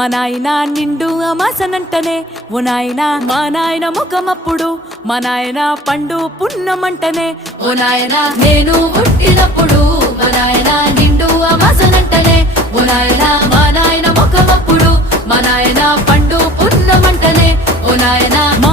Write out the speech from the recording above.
మా నాయన నిండు అమాసనంటనే ఓ నాయన మా నాయన ముఖమప్పుడు మా నాయన పండు పున్నమంటనే ఓ నాయన నేను పుట్టినప్పుడు మా నాయన నిండు అమాసనంటనే ఓ నాయన మా నాయన ముఖమప్పుడు మా నాయన పండు పున్నమంటనే ఓ నాయన మా